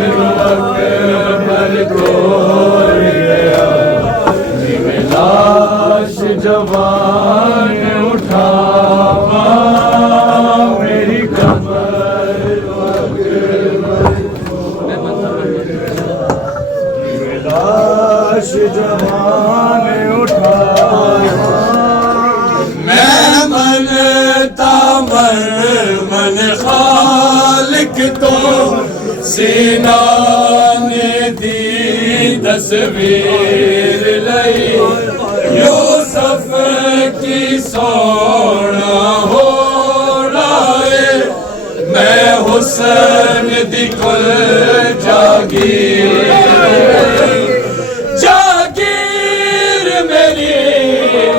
اکبر توڑ گیا لاش جوان اٹھاوا میری کمر لاش جوان اٹھاوا میں منتا من خالق تو سینہ نے دی تصویر لئی یوسف کی سونا ہو رائے میں حسن دی کل جاگیر جاگیر میری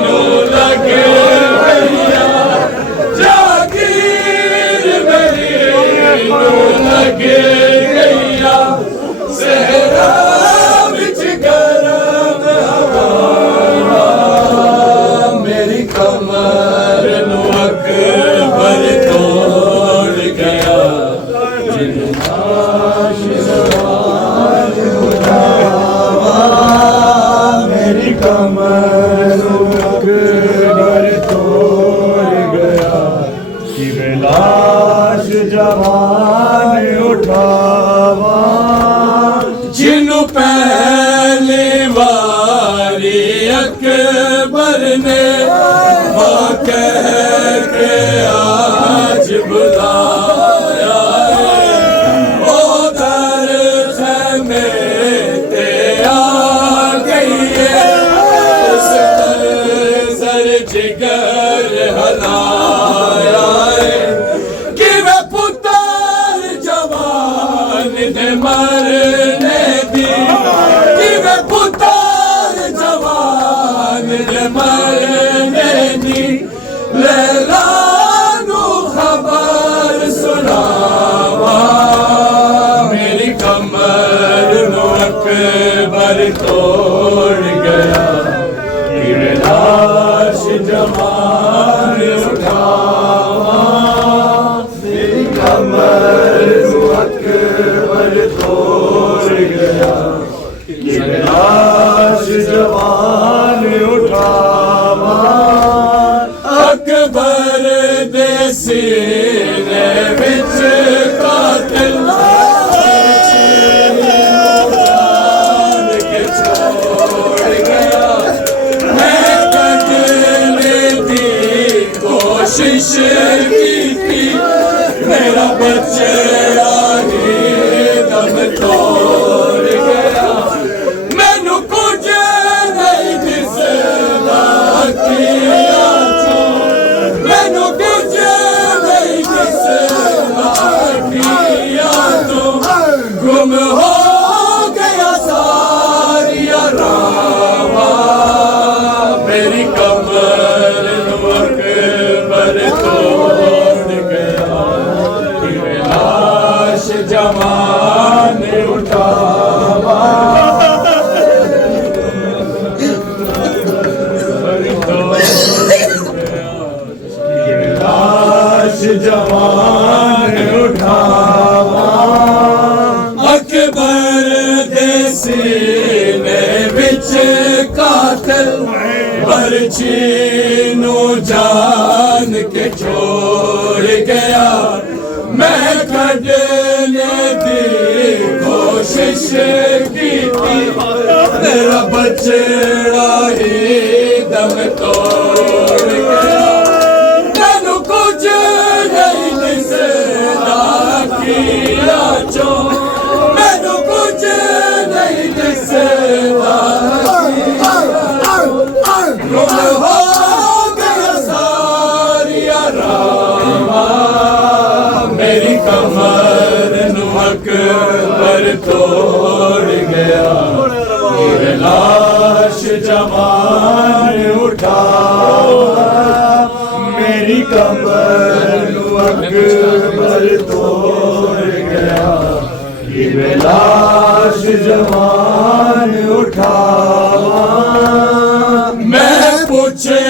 نو لگ گیا جاگیر میری نو لگ گیا صحرا وچ گرم ہوا میری کمر نو اکبر توڑ گیا جن لاش جوان اٹھاوا میری کمر نو اکبر توڑ گیا کہ لاش جوان اٹھاوا جنوں پہلی واری اکبر نے ماں کہہ کے آج بلایا او در خیمے تے آ گئی ہے اس زر جگر ہلایا کہ وہ پتر جوان نے مرنے دی کہ وہ پتر جوان نے مرنے دی لیلا نو خبر سناوا میری کمر نو اکبر توڑ گیا کہ لاش جوان اٹھاوا میری کمر نو اکبر توڑ گیا کہ لاش جوان اٹھاوا اکبر دے سینے وچ قاتل جان کے چھوڑ گیا میں کٹنے دی کوشش کی تھی میرا بچڑا ہی دم توڑ گیا مینو کچھ نہیں دسدا کیا مینو کچھ نہیں دسدا کیا تو گم ہو گیا ساری راواں میری کمر نو اکبر توڑ گیا کہ لاش جوان اٹھاوا لاش جوان اٹھاوا اکبر دے سینے وچ قاتل برچھی نو جان کے چھوڑ گیا میں کڈنے دی کوشش کی تھی میرا بچڑا ہی دم توڑ گیا مینو کچھ نہیں دسدا کیا جو مینو کچھ نہیں دسدا گم ہو گیا ساری راواں میری کمر نو اکبر توڑ گیا کہ لاش جوان اٹھاوا میری کمر نو اکبر توڑ گیا کہ لاش جوان اٹھاوا میں پوچھے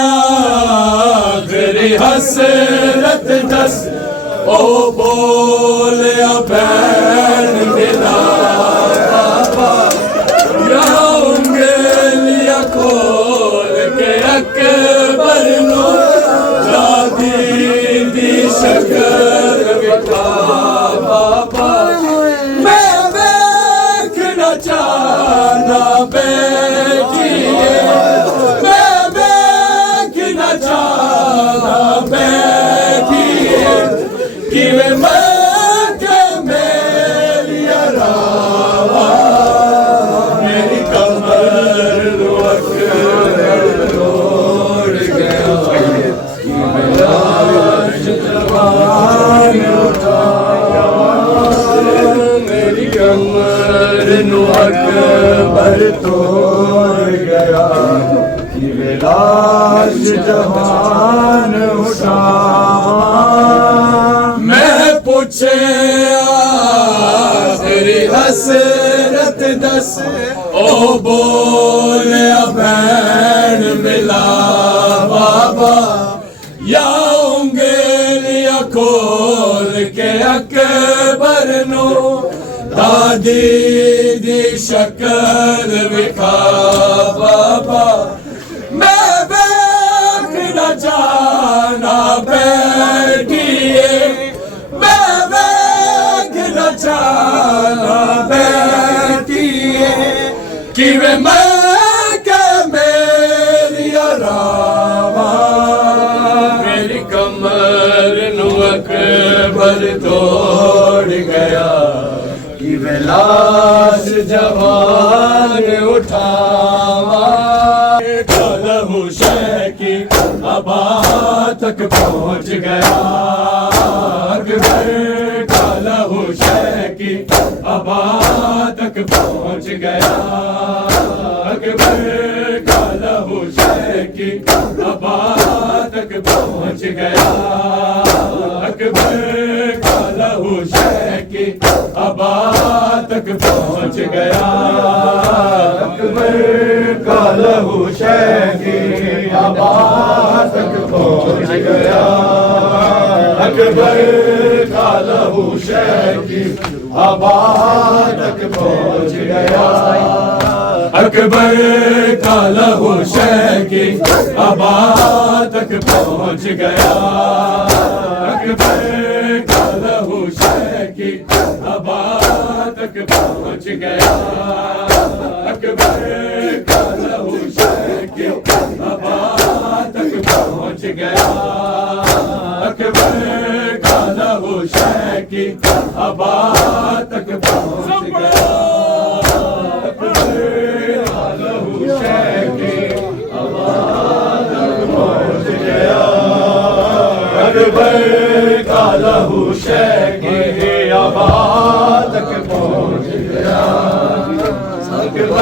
آخری حسرت دس او بولیا بین کمر نو اکبر توڑ گیا کہ لاش جہان اٹھاواں میں پوچھے آخری حسرت دس او بولیا بھین ملا بابا یا انگلیاں کھول کے اکبر نو دادی دی شکل وکھا بابا میں ویکھنا چاہنا بیٹھیے میں ویکھنا چاہنا بیٹھیے کیویں میں کہ میری آراواں میری کمر نو اکبر توڑ گیا کہ لاش جوان اٹھاواں لہو شہ کی ابا تک پہنچ گیا اکبر کا لہو شہ کی ابا تک پہنچ گیا اکبر کا لہو شہ کی ابا تک پہنچ گیا اکبر کا لہو شہ کی ابا تک پہنچ گیا اکبر کا لہو شہ کی ابا تک پہنچ گیا اکبر کا لہو شہ کی ابا تک پہنچ گیا اکبر کا لہو شہ کی ابا تک پہنچ گیا اکبر کا لہو شہ کی ابا تک پہنچ گیا اکبر کا لہو شہ کی ابا تک پہنچ گیا اکبر کا لہو شہ کی ابا تک پہنچ گیا اکبر کا لہو شہ کی ابا تک پہنچ گیا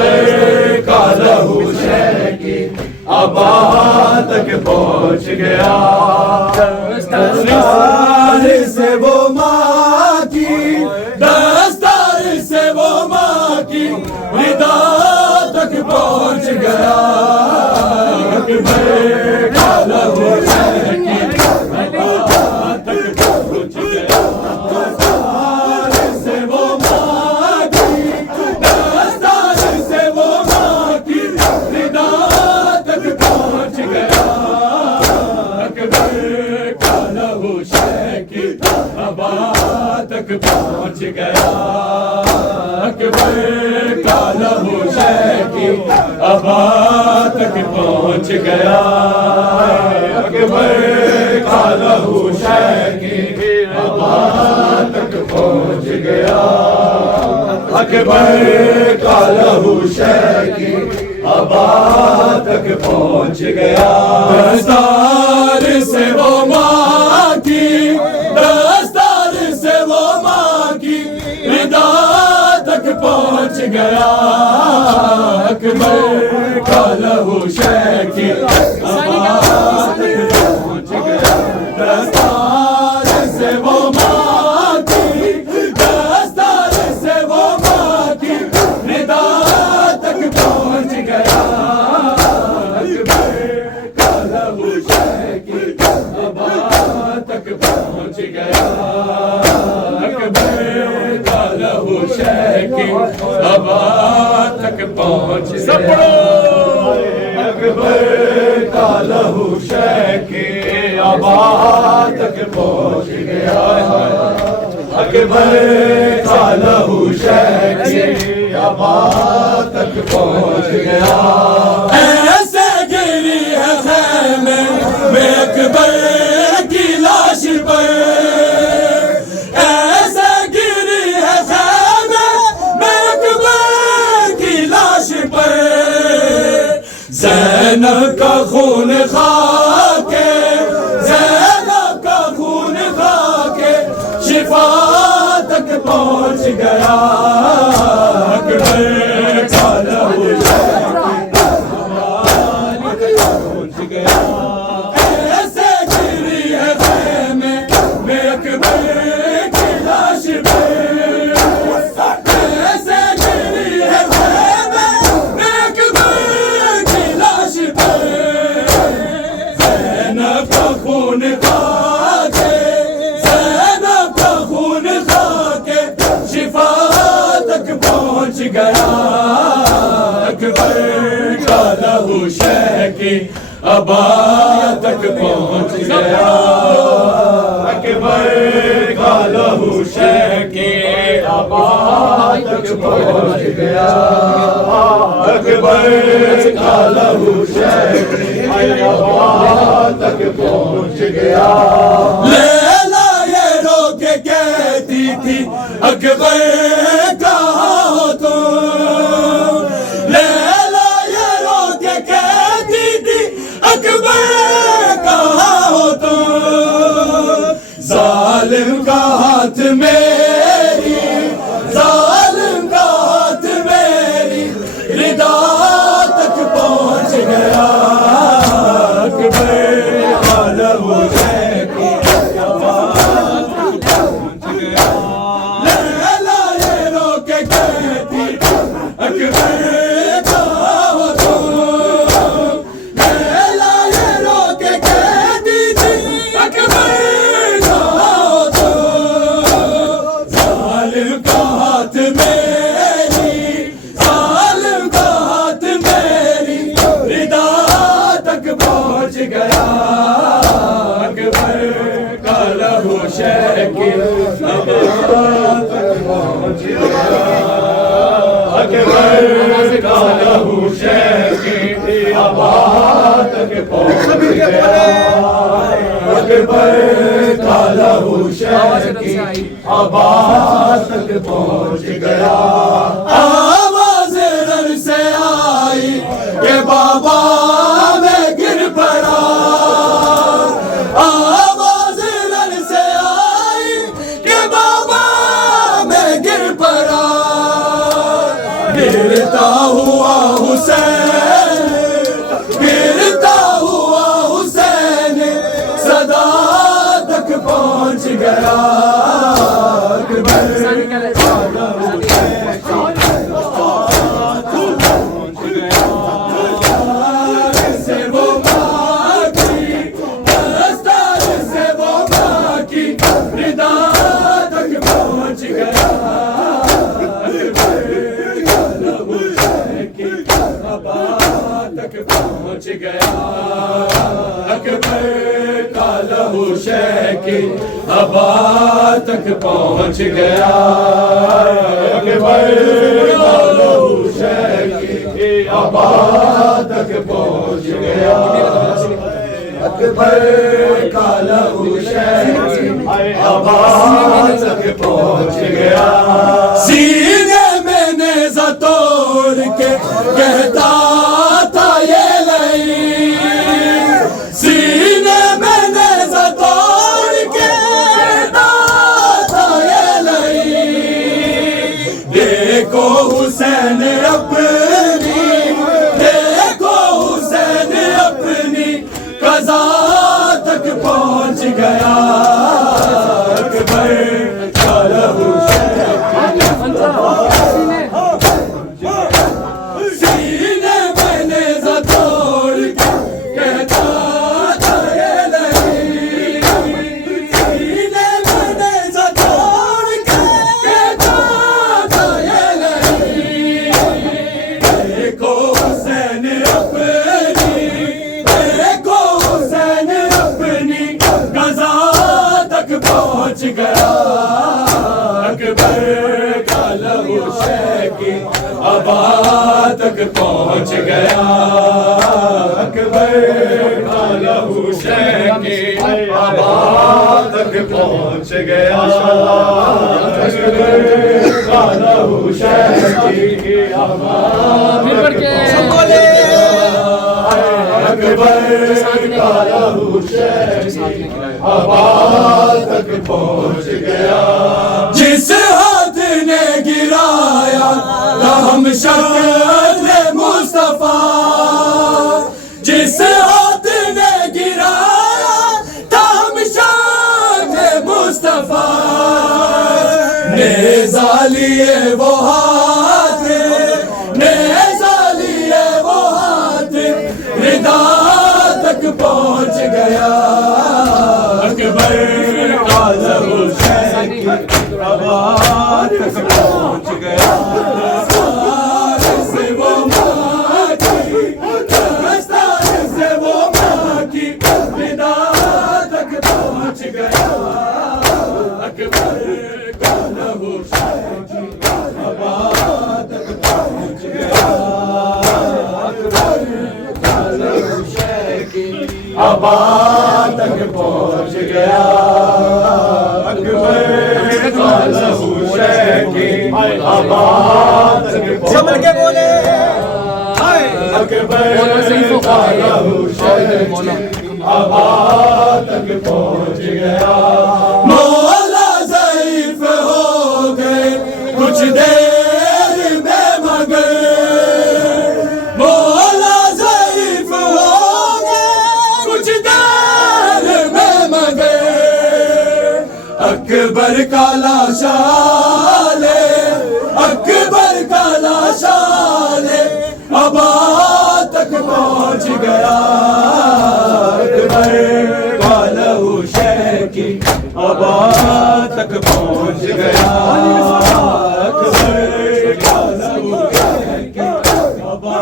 اکبر کا لہو شہ کی ابا تک پہنچ گیا دستار سے وہ ماں کی دستار سے وہ ماں کی ردا تک پہنچ گیا اکبر کا لہو شہ کی تک پہنچ گیا اکبر کا لہو شہ کی ابا تک پہنچ گیا اکبر کا لہو شہ کی ابا تک پہنچ گیا اکبر کا لہو شہ کی ابا تک پہنچ گیا دستار سے وہ ماں کی دستار سے وہ ماں کی ردا تک پہنچ گیا اکبر کا لہو شہ کی ابا تک پہنچ گیا دستار سے وہ ماں کی دستار سے وہ ماں کی ردا تک پہنچ گیا اکبر کا لہو شہ کی ابا تک پہنچ گیا اکبر کا لہو شہ کی ابا تک پہنچ گیا اکبر کا لہو شہ کی ابا تک پہنچ گیا اکبر کا لہو شہ کی ابا تک پہنچ گیا ایسے گری ہے خیمے میں اکبر کی لاش پر ایسے گری ہے خیمے میں اکبر کی لاش پر زینب کا خون خاکے زینب کا خون خاکے شفا تک پہنچ گیا پہنچ گیا اکبر کا لہو شہ کی ابا تک پہنچ گیا اکبر کا لہو شہ کی ابا تک پہنچ گیا اکبر کا لہو شہ کی ابا تک پہنچ گیا لیلا یہ رو کے کہتی تھی اکبر کہاں ہو تم لیلا یہ رو کے کہتی تھی اکبر کہاں ہو تم ظالم کا ہاتھ میری ظالم کا ہاتھ میری ردا تک پہنچ گیا اکبر کا لہو شہ کی ابا تک پہنچ گیا لیلا یہ رو کے کہتی اکبر کہاں ہو تم لیلا یہ رو کے کہتی تھی اکبر کہاں ہو تم ظالم کا ہاتھ میری ظالم کا ہاتھ میری ردا تک پہنچ گیا اکبر کا لہو شہ کی ابا تک پہنچ گیا اکبر کا لہو شہ کی ابا تک پہنچ گیا اکبر کا لہو شہ کی ابا تک پہنچ گیا آواز رن سے آئی کہ بابا میں گر پڑا آواز رن سے آئی کہ بابا میں گر پڑا گرتا ہوا حسین گرتا ہوا حسین صدا تک پہنچ گیا اکبر کا لہو شہ کی ابا تک پہنچ گیا سے وہ ماں کی دستار سے وہ ماں کی ردا تک پہنچ گیا تک پہنچ گیا اکبر کا لہو شہ کی ابا تک پہنچ گیا اکبر کا لہو شہ کی ابا تک پہنچ گیا اکبر کا لہو شہ کی ابا تک پہنچ گیا سینے میں نیزہ توڑ کے کہتا تھا یہ لئی سینے میں نیزہ توڑ کے کہتا تھا یہ لئی دیکھو حسین اپنی دیکھو حسین اپنی قضا تک پہنچ گیا اکبر کا لہو شہ سینے میں نیزہ توڑ کے کہتا تھا یہ لئی سینے میں نیزہ توڑ کے کہتا تھا یہ لئی دیکھو حسین اپنی دیکھو حسین اپنی قضا تک پہنچ گیا اکبر کا لہو شہ کی ابا تک پہنچ گیا اکبر کا لہو شہ کی ابا تک پہنچ گیا اکبر کا لہو شہ کی ابا تک پہنچ گیا اکبر کا لہو شہ کی ابا تک پہنچ گیا جس ہاتھ نے گرایا ہم شکل مصطفیٰ جس ہاتھ نے گرایا ہم شکل مصطفیٰ نیزہ لیے وہ ہاتھ نیزہ لیے وہ ہاتھ ردا تک پہنچ گیا اکبر کا لہو شہ کی ابا تک پہنچ گیا ابا تک پہنچ گیا اکبر کا لہو شہکی ابا تک پہنچ گیا اکبر کا لہو شہکی ابا تک پہنچ گیا مولا ضعیف ہو گئے کچھ دیر میں مگر مولا ضعیف ہو گئے کچھ دیر میں مگر اکبر کا لاشا لے اکبر کا لاشا لے ابا تک پہنچ گیا اکبر کا لہو شہکی ابا تک پہنچ گیا اکبر کا لہو شہکی ابا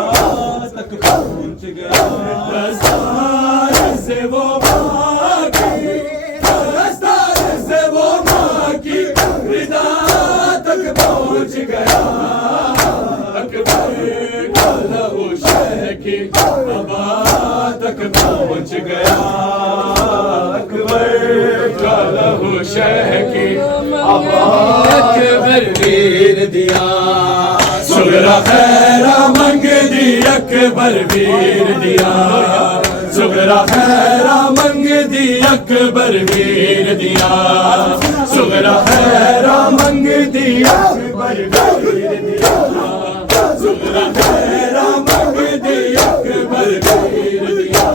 تک پہنچ گیا دستار سے وہ ماں کی دستار سے وہ ماں کی رضا تک پہنچ گیا اکبر کا لہو شہکی ابا تک پہنچ گیا اکبر کا لہو شہکی ابا اکبر ویر دیا سغرا خیرہ منگ دی اکبر ویر دیا سغرا خیرہ منگ دی اکبر ویر دیا سغرا خیرہ منگ دی اکبر ویر دیا سغرا خیرہ منگ دی اکبر ویر دیا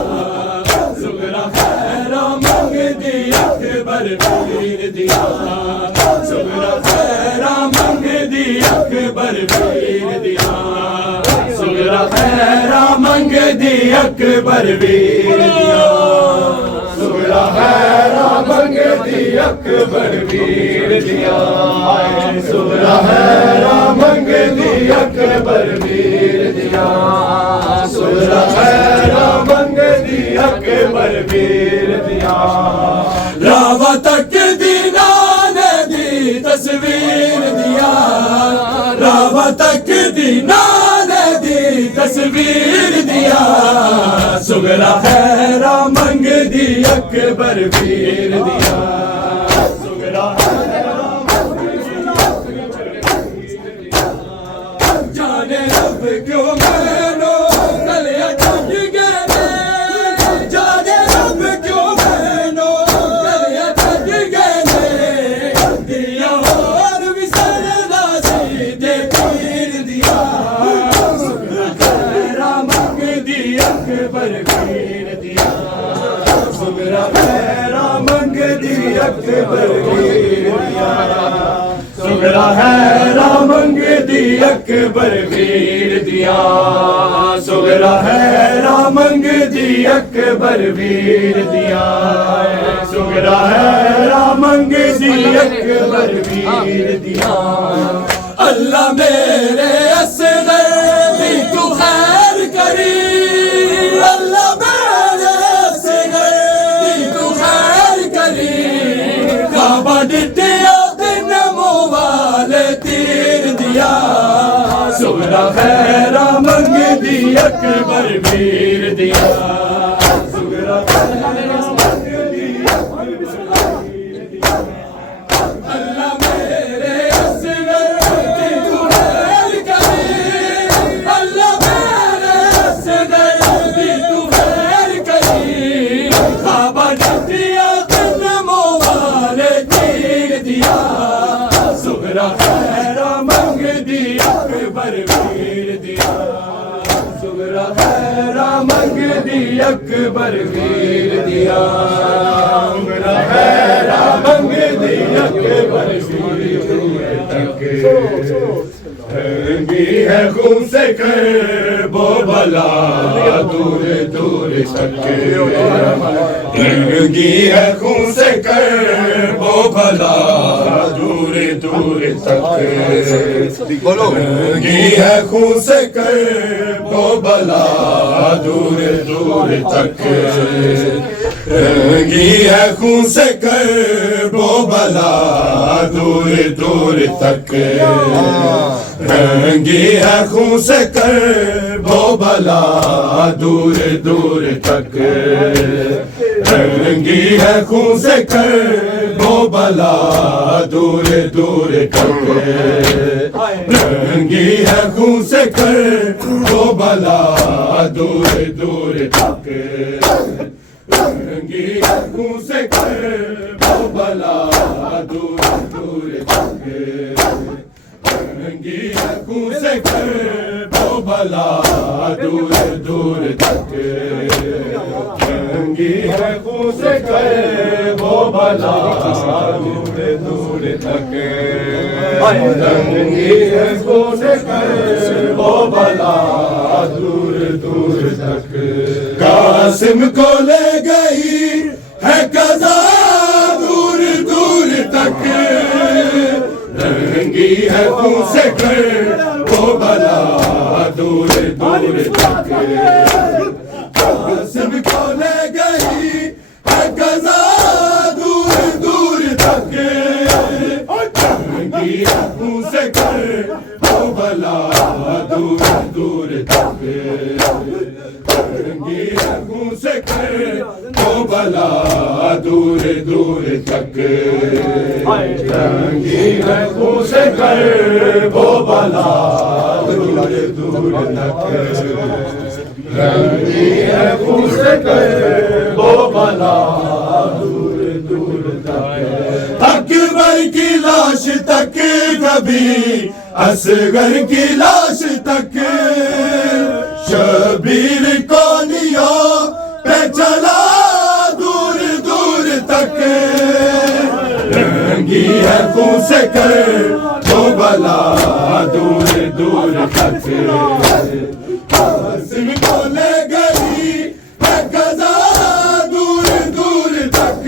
سغرا خیرہ منگ دی اکبر ویر دیا سغرا خیرہ منگ دی اکبر ویر دیا سغرا خیرہ منگ دی اکبر ویر دیا سغرا خیرہ منگ دی اکبر ویر دیا سغرا خیرہ منگ دی اکبر ویر دیا سغرا خیرہ منگ دی اکبر ویر دیا راوہ تک دینان دی تصویر دیا راوہ تک دینان دی تصویر دیا سغرا خیرہ منگ دی اکبر ویر دیا سغرا خیرہ منگ دی اکبر ویر دیا جانے رب کیوں مینو گلیا چنگ گئے جانے رب کیوں مینو گلیا چنگ گئے دیا اور بھی سر راضی دے پیر دیا سغرا خیرہ منگ دی اکبر ویر دیا سغرا خیرہ منگ دی اکبر ویر دیا سغرا خیرہ منگ دی اکبر ویر دیا سغرا خیرہ منگ دی اکبر ویر دیا سغرا خیرہ منگ دی اکبر ویر دیا اللہ میرے اصغر دی تو خیر کری اللہ میرے اصغر دی تو خیر کری کعبہ ڈٹیا دن موالے تیر دیا سغرا خیرہ منگ دی اکبر ویر دیا سغرا خیرہ منگ دی اکبر ویر دیا اللہ میرے اصغر دی تو خیر کری اللہ میرے اصغر دی تو خیر کری کعبہ ڈٹیا دن موالے تیر دیا سغرا خیرہ منگ دی اکبر ویر دیا سغرا خیرہ منگ دی اکبر ویر دیا سغرا خیرہ منگ دی اکبر ویر دیا رنگی ہے خون سے کرب و بلا دور دور تک رنگی ہے خون سے کرب و بلا دور دور تک رنگی ہے خون سے کرب و بلا دور دور تک رنگی ہے خون سے کرب و بلا دور دور تک رنگی ہے خون سے کرب و بلا دور دور تک رنگی ہے خون سے کرب و بلا دور دور تک رنگی ہے خون سے کرب و بلا دور دور تک رنگی ہے خون سے کرب و بلا دور دور تک رنگی ہے خون سے کرب و بلا دور دور تک رنگی ہے خون سے کرب و بلا دور دور تک رنگی ہے خون سے کرب و بلا دور دور تک قاسم کو لے گئی ہے قضا دور دور تک رنگی ہے خون سے کرب و بلا دور دور تک قاسم کو لے گئی ہے قضا دور دور تک رنگی ہے خون سے کرب و بلا دور دور تک رنگی ہے خون سے کرب و بلا دور دور تک رنگی ہے خون سے کرب و بلا دور دور تک رنگی ہے خون سے کرب و بلا دور دور تک اکبر کی لاش تک کبھی اصغر کی لاش تک شبیر کونیوں پہ چلا دور دور تک رنگی ہے خون سے کرب و بلا دور دور تک قاسم کو لے گئی ہے قضا دور دور تک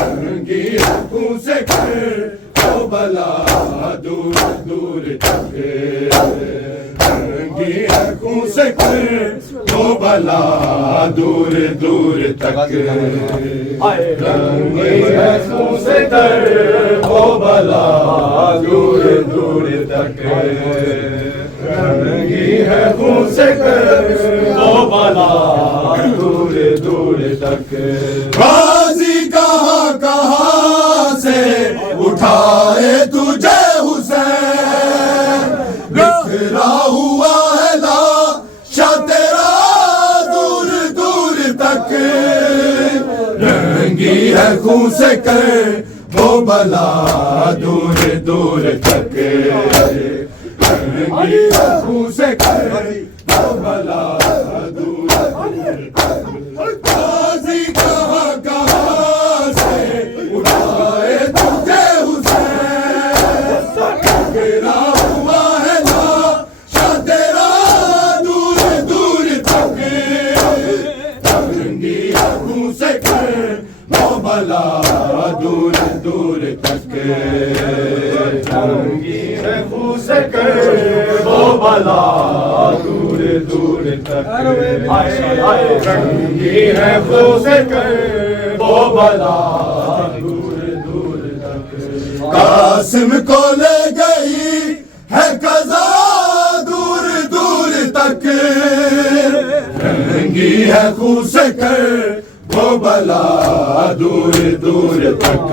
رنگی ہے خون سے کرب و بلا دور دور تک رنگی ہے خون سے کرب و بلا دور دور تک رنگی ہے خون سے کرب و بلا دور دور تک رنگی ہے خون سے کرب و بلا دور دور تک غازی کہاں کہاں سے اٹھائے تجھے حسین بکھرا ہوا ہے لاشا تیرا دور دور تک رنگی ہے خون سے کرب و بلا دور دور تک رنگی ہے خون سے کرب و بلا دور دور تک غازی کہاں کہاں سے اٹھائے تجھے حسین بکھرا ہوا ہے لاشا تیرا دور دور تک رنگی ہے خون سے کرب و بلا دور دور تک رنگی ہے خون سے کرب و بلا دور دور تک رنگی ہے خون سے کرب و بلا دور دور تک قاسم کو لے گئی ہے قضا دور دور تک رنگی ہے خون سے کرب و بلا دور دور تک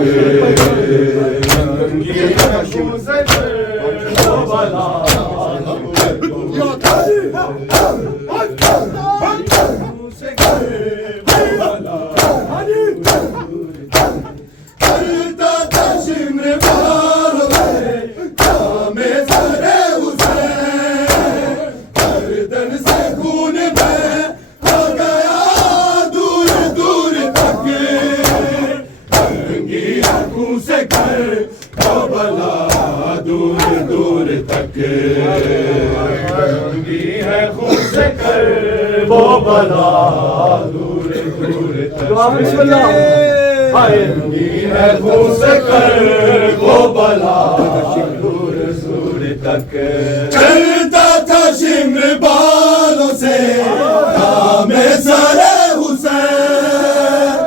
رنگی ہے خون سے کرب و بلا رنگی ہے خون سے کرب و بلا دور دور تک رنگی ہے خون سے کرب و بلا دور دور تک چلتا تھا شمر بالوں سے نام سر حسین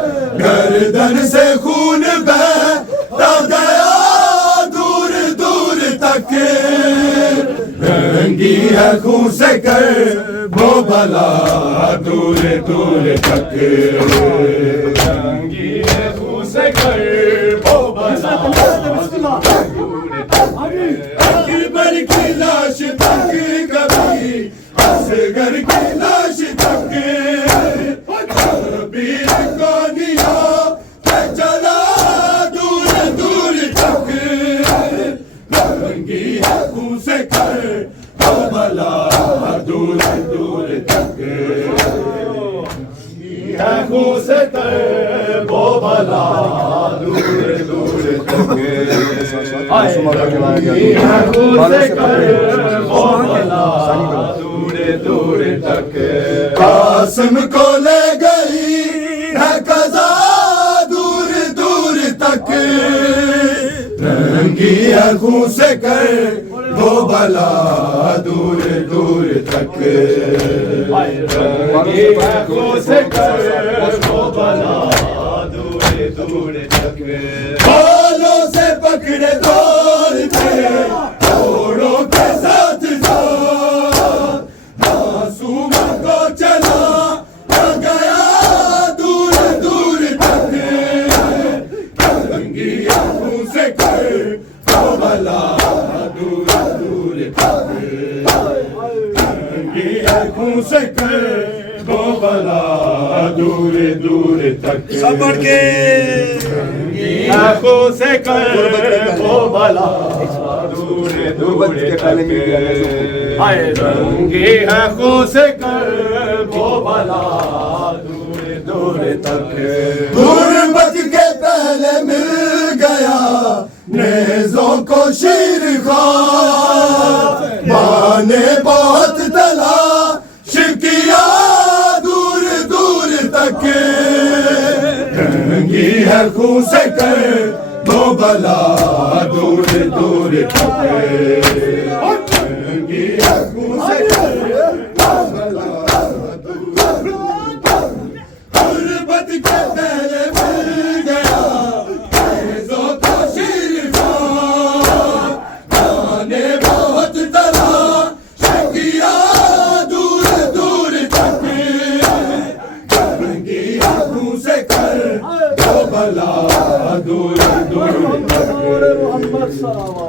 گردن سے خون بہتا گیا دور دور تک رنگی ہے خون سے کر وہ بلا دور دور تک رنگی ہے خون سے کر وہ بلا اکبر کی لاش تک کبھی اصغر کی لاش تک شبیر کو نیا چلا دور دور تک رنگی ہے خون سے کر وہ بلا دور دور تک رنگی ہے خون سے کر وہ بلا دور دور تک رنگی ہے خون سے کر وہ بلا دور دور تک قاسم کو لے گئی ہے قضا دور دور تک رنگی ہے خون سے کر وہ بلا دور دور تک رنگی ہے خون سے کر وہ بلا دور دور تک بالوں سے پکڑے دوڑتے توڑوں کے ساتھ معصوم کو چلا گیا دور دور تک رنگی آنکھوں سے کر وہ بلا دور دور تک رنگی آنکھوں سے کر وہ بلا دور دور تک سب بڑھ کے رنگی آنکھوں سے کر وہ بلا دور دور تک رنگی آنکھوں سے کر وہ بلا دور دور تک غربت کے پہلے مل گیا نیزوں کو شیر خواب ماں نے بہت تلاش کیا دور دور تک رنگی ہے خون سے کر وہ بلا دور دور تک رنگی ہے خون سے کر وہ بلا غربت کے پہلے مل گیا نیزوں کو شیر خواب ماں نے بہت تلاش کیا دور دور تک رنگی آنکھوں سے کر وہ بلا دور دور تک